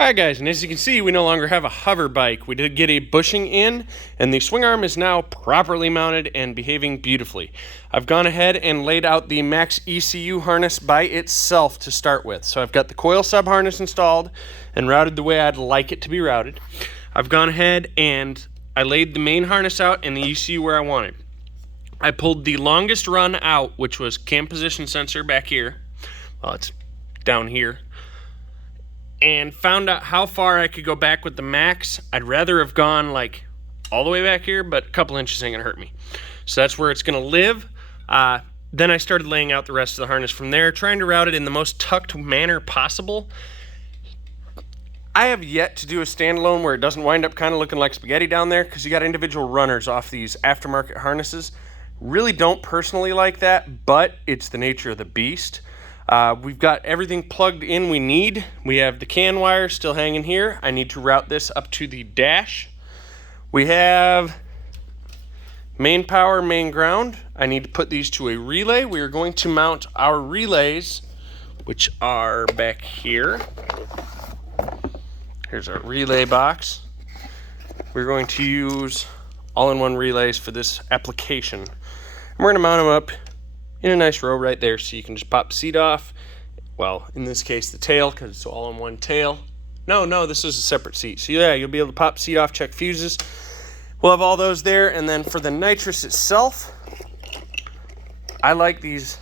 Alright guys, and as you can see, we no longer have a hover bike. We did get a bushing in, and the swing arm is now properly mounted and behaving beautifully. I've gone ahead and laid out the Maxxecu harness by itself to start with. So I've got the coil sub harness installed and routed the way I'd like it to be routed. I've gone ahead and I laid the main harness out and the ECU where I wanted. I pulled the longest run out, which was cam position sensor back here. Well, it's down here. And found out how far I could go back with the max. I'd rather have gone like all the way back here, but a couple inches ain't gonna hurt me. So that's where it's gonna live. Then I started laying out the rest of the harness from there, trying to route it in the most tucked manner possible. I have yet to do a standalone where it doesn't wind up kind of looking like spaghetti down there, because you got individual runners off these aftermarket harnesses. Really don't personally like that, but it's the nature of the beast. We've got everything plugged in we need. We have the CAN wire still hanging here. I need to route this up to the dash. We have main power, main ground. I need to put these to a relay. We are going to mount our relays, which are back here. Here's our relay box. We're going to use all-in-one relays for this application. And we're going to mount them up in a nice row right there, so you can just pop the seat off. Well, in this case, the tail, because it's all in one tail. No, this is a separate seat. So yeah, you'll be able to pop the seat off, check fuses. We'll have all those there. And then for the nitrous itself, I like these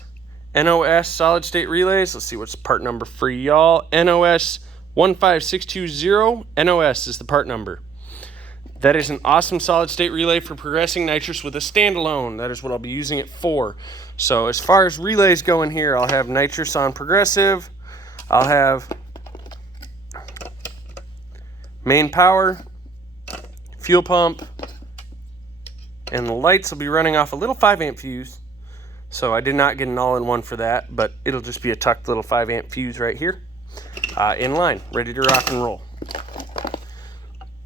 NOS solid state relays. Let's see what's the part number for y'all. NOS 15620. NOS is the part number. That is an awesome solid state relay for progressing nitrous with a standalone. That is what I'll be using it for. So as far as relays go in here, I'll have nitrous on progressive. I'll have main power, fuel pump, and the lights will be running off a little 5-amp fuse. So I did not get an all-in-one for that, but it'll just be a tucked little 5-amp fuse right here, in line, ready to rock and roll.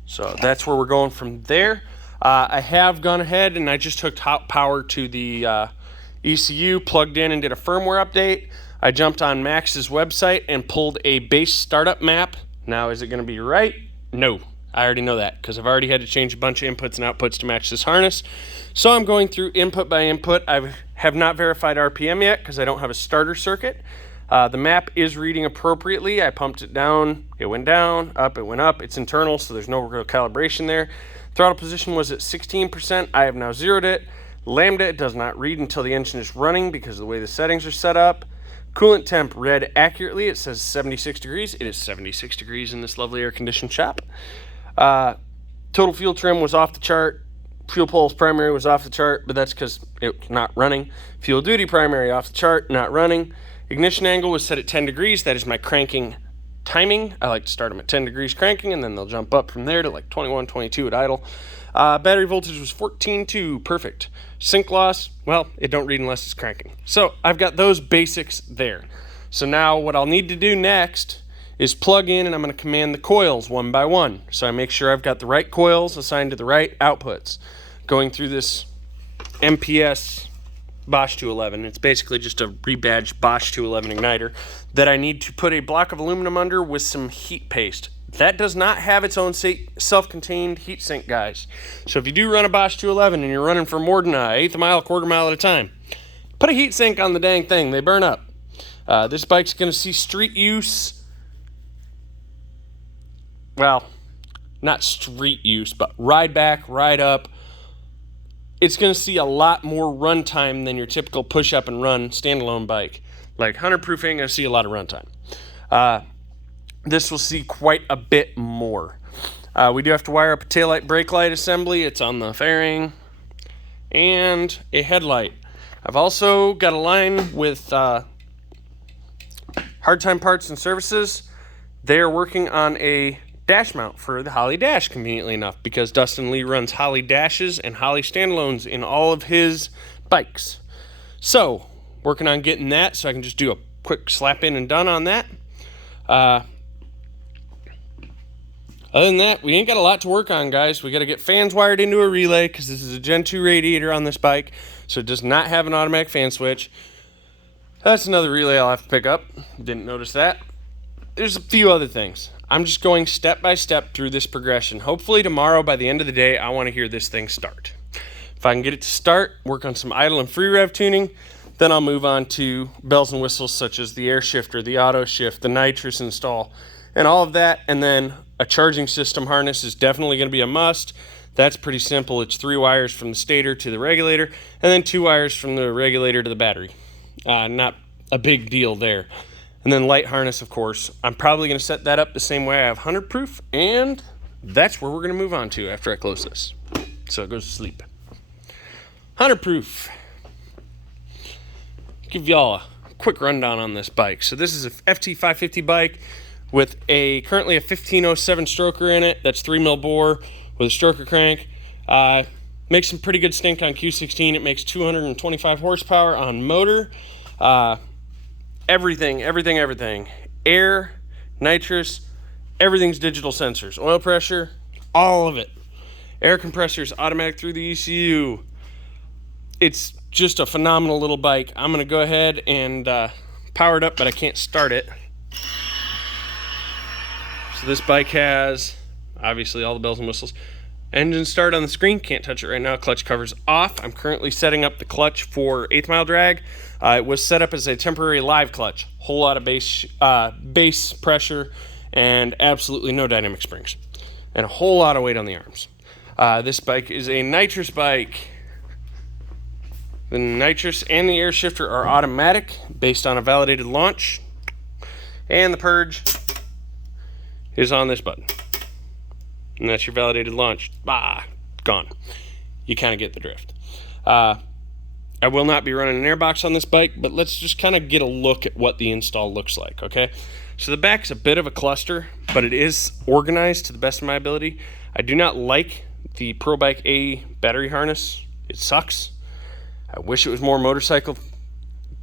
So that's where we're going from there. I have gone ahead and I just hooked hot power to the ECU, plugged in and did a firmware update. I jumped on Max's website and pulled a base startup map. Now, is it going to be right? No, I already know that because I've already had to change a bunch of inputs and outputs to match this harness. So I'm going through input by input. I have not verified RPM yet because I don't have a starter circuit. The map is reading appropriately. I pumped it down, it went down, up, it went up. It's internal, so there's no real calibration there. Throttle position was at 16%. I have now zeroed it. Lambda, it does not read until the engine is running because of the way the settings are set up. Coolant temp read accurately. It says 76 degrees. It is 76 degrees in this lovely air-conditioned shop. Total fuel trim was off the chart. Fuel pulse primary was off the chart, but that's because it's not running. Fuel duty primary off the chart, not running. Ignition angle was set at 10 degrees. That is my cranking timing. I like to start them at 10 degrees cranking, and then they'll jump up from there to like 21, 22 at idle. Battery voltage was 14.2, perfect. Sync loss, well, it don't read unless it's cranking. So I've got those basics there. So now what I'll need to do next is plug in, and I'm going to command the coils one by one. So I make sure I've got the right coils assigned to the right outputs. Going through this MPS Bosch 211. It's basically just a rebadged Bosch 211 igniter that I need to put a block of aluminum under with some heat paste. That does not have its own self-contained heat sink, guys. So if you do run a Bosch 211 and you're running for more than an eighth of a mile, quarter mile at a time, put a heat sink on the dang thing. They burn up. This bike's going to see street use. Well, not street use, but ride back, ride up. It's going to see a lot more runtime than your typical push-up and run standalone bike. Like 100-proof ain't going to see a lot of runtime. This will see quite a bit more. We do have to wire up a taillight brake light assembly. It's on the fairing. And a headlight. I've also got a line with Hard Time Parts and Services. They are working on a dash mount for the Holly Dash, conveniently enough, because Dustin Lee runs Holly Dashes and Holly standalones in all of his bikes. So, working on getting that so I can just do a quick slap in and done on that. Other than that, we ain't got a lot to work on, guys. We got to get fans wired into a relay because this is a Gen 2 radiator on this bike, so it does not have an automatic fan switch. That's another relay I'll have to pick up. Didn't notice that. There's a few other things. I'm just going step by step through this progression. Hopefully tomorrow, by the end of the day, I want to hear this thing start. If I can get it to start, work on some idle and free rev tuning, then I'll move on to bells and whistles such as the air shifter, the auto shift, the nitrous install, and all of that. And then a charging system harness is definitely going to be a must. That's pretty simple. It's 3 wires from the stator to the regulator, and then 2 wires from the regulator to the battery. Not a big deal there. And then light harness, of course. I'm probably going to set that up the same way I have 100 proof, and that's where we're going to move on to after I close this. So it goes to sleep. 100 proof. Give y'all a quick rundown on this bike. So this is a FT550 bike with currently a 1507 stroker in it. That's 3 mil bore with a stroker crank. Makes some pretty good stink on Q16. It makes 225 horsepower on motor. Everything. Air, nitrous, everything's digital sensors. Oil pressure, all of it. Air compressors, automatic through the ECU. It's just a phenomenal little bike. I'm going to go ahead and power it up, but I can't start it. So this bike has, obviously, all the bells and whistles. Engine start on the screen, can't touch it right now. Clutch cover's off. I'm currently setting up the clutch for 1/8 mile drag. It was set up as a temporary live clutch. Whole lot of bass pressure and absolutely no dynamic springs. And a whole lot of weight on the arms. This bike is a nitrous bike. The nitrous and the air shifter are automatic based on a validated launch. And the purge is on this button. And that's your validated launch. Gone. You kind of get the drift. I will not be running an airbox on this bike, but let's just kind of get a look at what the install looks like, okay? So the back's a bit of a cluster, but it is organized to the best of my ability. I do not like the ProBike A battery harness. It sucks. I wish it was more motorcycle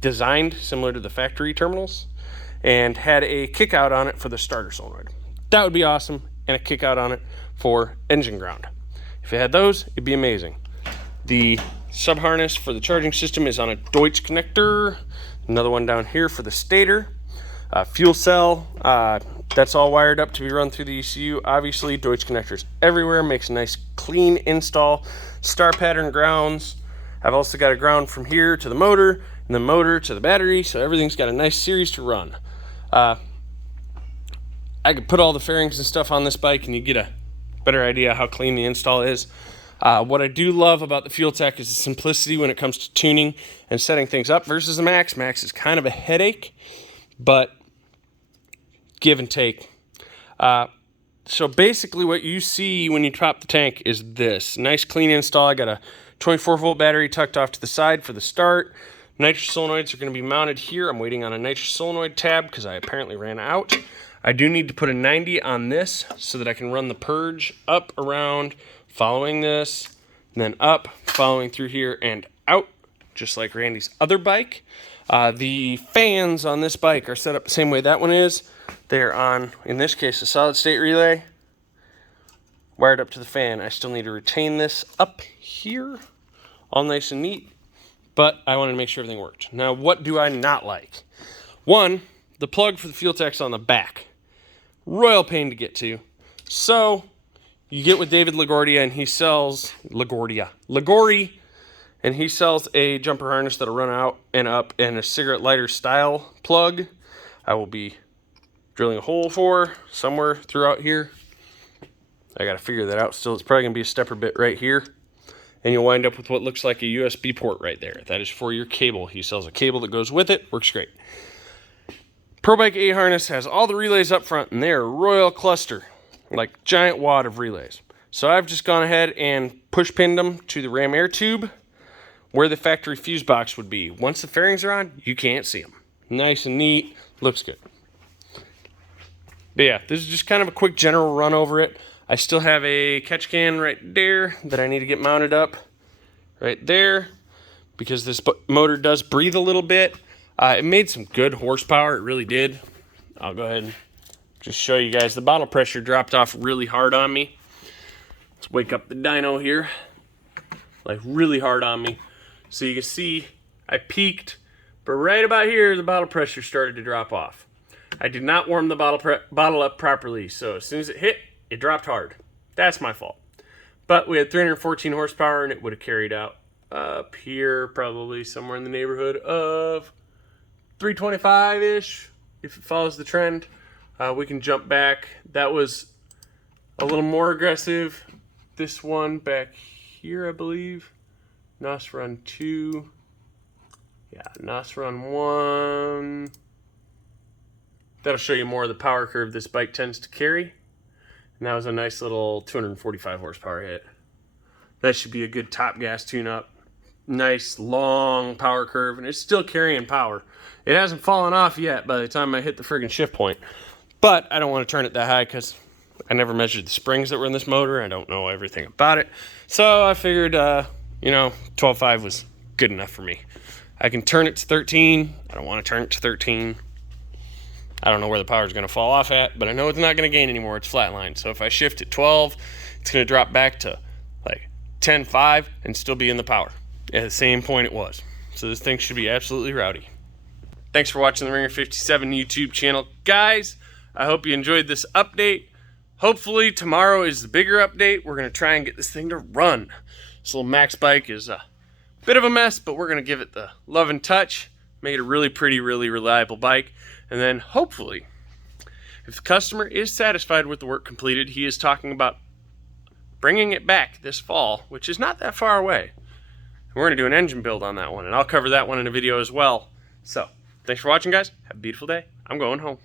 designed, similar to the factory terminals, and had a kick out on it for the starter solenoid. That would be awesome, and a kick out on it for engine ground. If it had those, it'd be amazing. The sub harness for the charging system is on a Deutsch connector. Another one down here for the stator. Fuel cell, that's all wired up to be run through the ECU. Obviously, Deutsch connectors everywhere, makes a nice clean install. Star pattern grounds. I've also got a ground from here to the motor, and the motor to the battery, so everything's got a nice series to run. I could put all the fairings and stuff on this bike, and you get a better idea how clean the install is. What I do love about the Fueltech is the simplicity when it comes to tuning and setting things up versus the Max. Max is kind of a headache, but give and take. So basically what you see when you drop the tank is this. Nice clean install. I got a 24-volt battery tucked off to the side for the start. Nitrous solenoids are going to be mounted here. I'm waiting on a nitrous solenoid tab because I apparently ran out. I do need to put a 90 on this so that I can run the purge up, around, following this, and then up, following through here, and out, just like Randy's other bike. The fans on this bike are set up the same way that one is. They're on, in this case, a solid state relay, wired up to the fan. I still need to retain this up here, all nice and neat, but I wanted to make sure everything worked. Now, what do I not like? One, the plug for the Fueltech's on the back. Royal pain to get to. So, you get with David LaGuardia, and he sells Lagori, and he sells a jumper harness that'll run out and up and a cigarette lighter style plug. I will be drilling a hole for somewhere throughout here. I got to figure that out still. It's probably going to be a stepper bit right here. And you'll wind up with what looks like a USB port right there. That is for your cable. He sells a cable that goes with it. Works great. ProBike A harness has all the relays up front, and they're a royal cluster, like giant wad of relays. So I've just gone ahead and push pinned them to the ram air tube where the factory fuse box would be. Once the fairings are on, you can't see them. Nice and neat, looks good. But yeah, this is just kind of a quick general run over it. I still have a catch can right there that I need to get mounted up right there because this motor does breathe a little bit. It made some good horsepower, it really did. I'll go ahead and just show you guys. The bottle pressure dropped off really hard on me. Let's wake up the dyno here. Like really hard on me. So you can see I peaked, but right about here the bottle pressure started to drop off. I did not warm the bottle up properly, so as soon as it hit, it dropped hard. That's my fault. But we had 314 horsepower, and it would have carried out up here, probably somewhere in the neighborhood of 325-ish, if it follows the trend. We can jump back. That was a little more aggressive. This one back here, I believe. NOS run 2. Yeah, NOS run 1. That'll show you more of the power curve this bike tends to carry. And that was a nice little 245 horsepower hit. That should be a good top gas tune-up. Nice long power curve, and it's still carrying power. It hasn't fallen off yet by the time I hit the friggin' shift point. But I don't want to turn it that high because I never measured the springs that were in this motor. I don't know everything about it. So I figured, 12.5 was good enough for me. I can turn it to 13. I don't want to turn it to 13. I don't know where the power is going to fall off at, but I know it's not going to gain anymore. It's flatlined. So if I shift at 12, it's going to drop back to like 10.5 and still be in the power at the same point it was. So this thing should be absolutely rowdy. Thanks for watching the Ringer 57 YouTube channel. Guys, I hope you enjoyed this update. Hopefully tomorrow is the bigger update. We're going to try and get this thing to run. This little Max bike is a bit of a mess, but we're going to give it the love and touch, make it a really pretty, really reliable bike. And then hopefully, if the customer is satisfied with the work completed, he is talking about bringing it back this fall, which is not that far away. We're going to do an engine build on that one, and I'll cover that one in a video as well. So, thanks for watching, guys. Have a beautiful day. I'm going home.